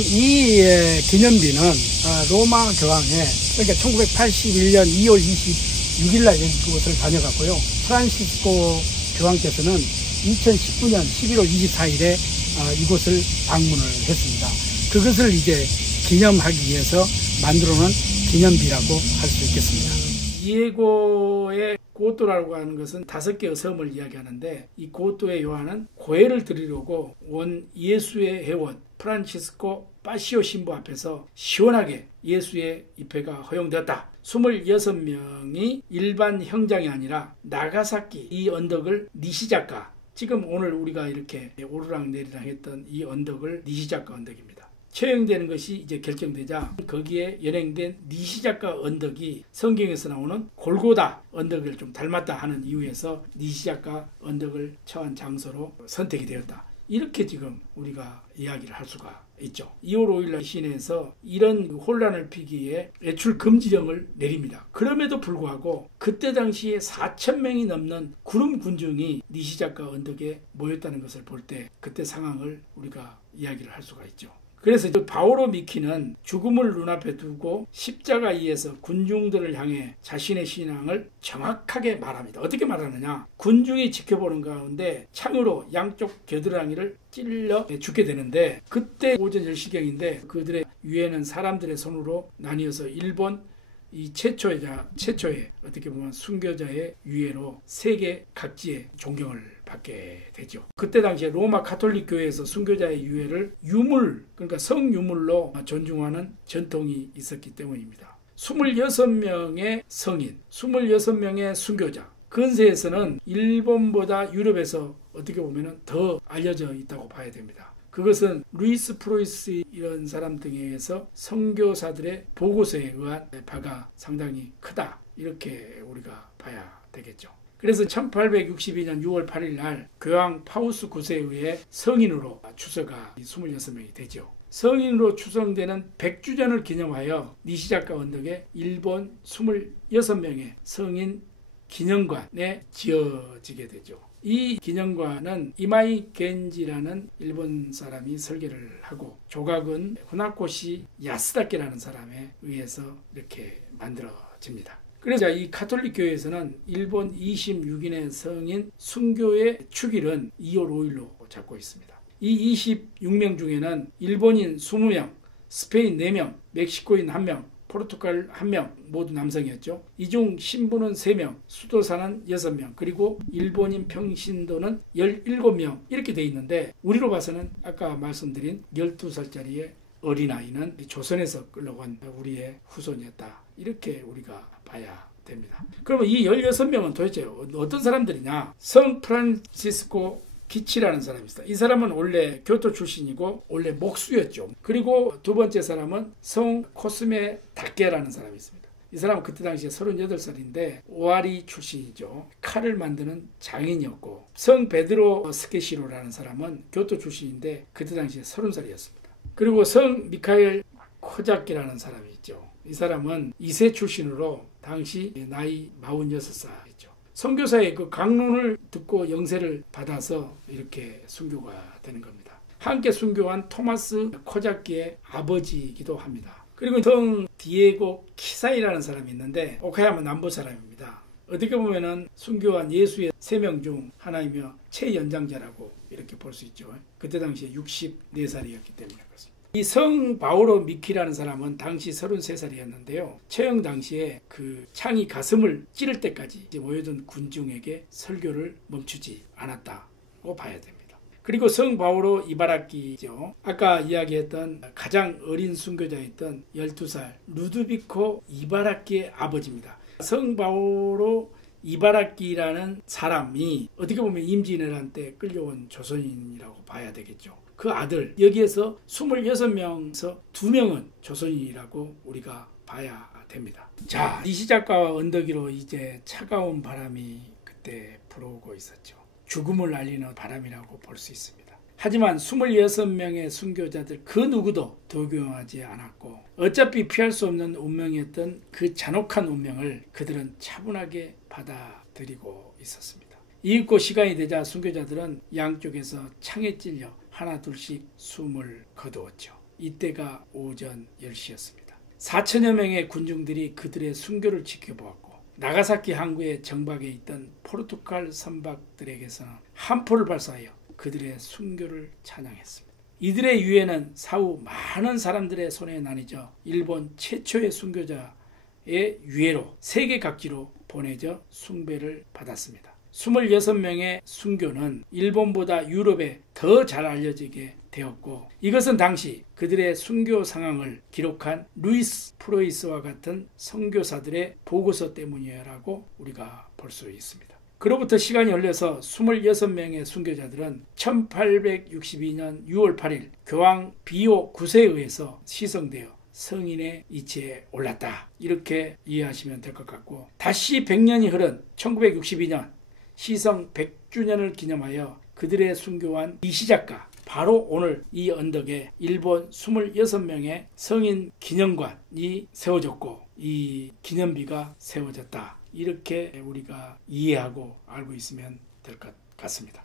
이 기념비는 로마 교황의 그러니까 1981년 2월 26일 날 이곳을 다녀갔고요. 프란시스코 교황께서는 2019년 11월 24일에 이곳을 방문을 했습니다. 그것을 이제 기념하기 위해서 만들어 놓은 기념비라고 할 수 있겠습니다. 디에고의 고토라고 하는 것은 5개의 섬을 이야기하는데, 이 고토의 요한은 고해를 드리려고 온 예수의 회원 프란치스코 파시오 신부 앞에서 시원하게 예수의 입회가 허용되었다. 26명이 일반 형장이 아니라 나가사키 이 언덕을 니시자카, 지금 오늘 우리가 이렇게 오르락내리락 했던 이 언덕을 니시자카 언덕입니다. 처형되는 것이 이제 결정되자 거기에 연행된 니시자카 언덕이 성경에서 나오는 골고다 언덕을 좀 닮았다 하는 이유에서 니시자카 언덕을 처한 장소로 선택이 되었다. 이렇게 지금 우리가 이야기를 할 수가 있죠. 2월 5일날 시내에서 이런 혼란을 피기에 외출 금지령을 내립니다. 그럼에도 불구하고 그때 당시에 4,000명이 넘는 구름 군중이 니시자카 언덕에 모였다는 것을 볼 때 그때 상황을 우리가 이야기를 할 수가 있죠. 그래서 바오로 미키는 죽음을 눈앞에 두고 십자가 위에서 군중들을 향해 자신의 신앙을 정확하게 말합니다. 어떻게 말하느냐? 군중이 지켜보는 가운데 창으로 양쪽 겨드랑이를 찔러 죽게 되는데, 그때 오전 10시경인데 그들의 유해는 사람들의 손으로 나뉘어서 일본 이 최초의 어떻게 보면 순교자의 유해로 세계 각지의 존경을 받게 되죠. 그때 당시에 로마 가톨릭 교회에서 순교자의 유해를 유물, 그러니까 성유물로 존중하는 전통이 있었기 때문입니다. 26명의 성인, 26명의 순교자. 근세에서는 일본보다 유럽에서 어떻게 보면 더 알려져 있다고 봐야 됩니다. 그것은 루이스 프로이스 이런 사람 등에 의해서 선교사들의 보고서에 의한 바가 상당히 크다, 이렇게 우리가 봐야 되겠죠. 그래서 1862년 6월 8일 날 교황 파우스 9세에 의해 성인으로 추서가 26명이 되죠. 성인으로 추성되는 100주년을 기념하여 니시자카 언덕에 일본 26명의 성인 기념관에 지어지게 되죠. 이 기념관은 이마이 겐지라는 일본 사람이 설계를 하고 조각은 후나코시 야스다케라는 사람에 의해서 이렇게 만들어집니다. 그래서 이 가톨릭 교회에서는 일본 26인의 성인 순교의 축일은 2월 5일로 잡고 있습니다. 이 26명 중에는 일본인 20명, 스페인 4명, 멕시코인 1명, 포르투갈 1명, 모두 남성이었죠. 이 중 신부는 3명, 수도사는 6명, 그리고 일본인 평신도는 17명, 이렇게 돼 있는데, 우리로 봐서는 아까 말씀드린 12살짜리의 어린아이는 조선에서 끌려온 우리의 후손이었다, 이렇게 우리가 봐야 됩니다. 그러면 이 16명은 도대체 어떤 사람들이냐? 성 프란시스코 기치라는 사람이 있어요. 이 사람은 원래 교토 출신이고 원래 목수였죠. 그리고 두 번째 사람은 성 코스메 다케라는 사람이 있습니다. 이 사람은 그때 당시에 38살인데 오아리 출신이죠. 칼을 만드는 장인이었고, 성 베드로 스케시로라는 사람은 교토 출신인데 그때 당시에 30살이었습니다. 그리고 성 미카엘 코자키라는 사람이 있죠. 이 사람은 2세 출신으로 당시 나이 46살이죠. 선교사의 그 강론을 듣고 영세를 받아서 이렇게 순교가 되는 겁니다. 함께 순교한 토마스 코자키의 아버지이기도 합니다. 그리고 성 디에고 키사이라는 사람이 있는데 오카야마 남부 사람입니다. 어떻게 보면은 순교한 예수의 3명 중 하나이며 최연장자라고 이렇게 볼 수 있죠. 그때 당시에 64살이었기 때문에 그렇습니다. 이 성 바오로 미키라는 사람은 당시 33살이었는데요. 처형 당시에 그 창이 가슴을 찌를 때까지 모여든 군중에게 설교를 멈추지 않았다고 봐야 됩니다. 그리고 성 바오로 이바라키죠. 아까 이야기했던 가장 어린 순교자였던 12살 루드비코 이바라키의 아버지입니다. 성 바오로 이바라키라는 사람이 어떻게 보면 임진왜란 때 끌려온 조선인이라고 봐야 되겠죠. 그 아들, 여기에서 26명에서 2명은 조선인이라고 우리가 봐야 됩니다. 자, 니시자카와 언덕 위로 이제 차가운 바람이 그때 불어오고 있었죠. 죽음을 알리는 바람이라고 볼 수 있습니다. 하지만 26명의 순교자들 그 누구도 도교하지 않았고, 어차피 피할 수 없는 운명이었던 그 잔혹한 운명을 그들은 차분하게 받아들이고 있었습니다. 이윽고 시간이 되자 순교자들은 양쪽에서 창에 찔려 하나 둘씩 숨을 거두었죠. 이때가 오전 10시였습니다. 4천여 명의 군중들이 그들의 순교를 지켜보았고 나가사키 항구의 정박에 있던 포르투갈 선박들에게서는 함포를 발사하여 그들의 순교를 찬양했습니다. 이들의 유해는 사후 많은 사람들의 손에 나뉘져 일본 최초의 순교자의 유해로 세계 각지로 보내져 숭배를 받았습니다. 26명의 순교는 일본보다 유럽에 더 잘 알려지게 되었고 이것은 당시 그들의 순교 상황을 기록한 루이스 프로이스와 같은 선교사들의 보고서 때문이라고 우리가 볼 수 있습니다. 그로부터 시간이 흘러서 26명의 순교자들은 1862년 6월 8일 교황 비오 9세에 의해서 시성되어 성인의 이치에 올랐다. 이렇게 이해하시면 될 것 같고 다시 100년이 흐른 1962년 시성 100주년을 기념하여 그들의 순교한 이 시작과 바로 오늘 이 언덕에 일본 26명의 성인 기념관이 세워졌고 이 기념비가 세워졌다. 이렇게 우리가 이해하고 알고 있으면 될 것 같습니다.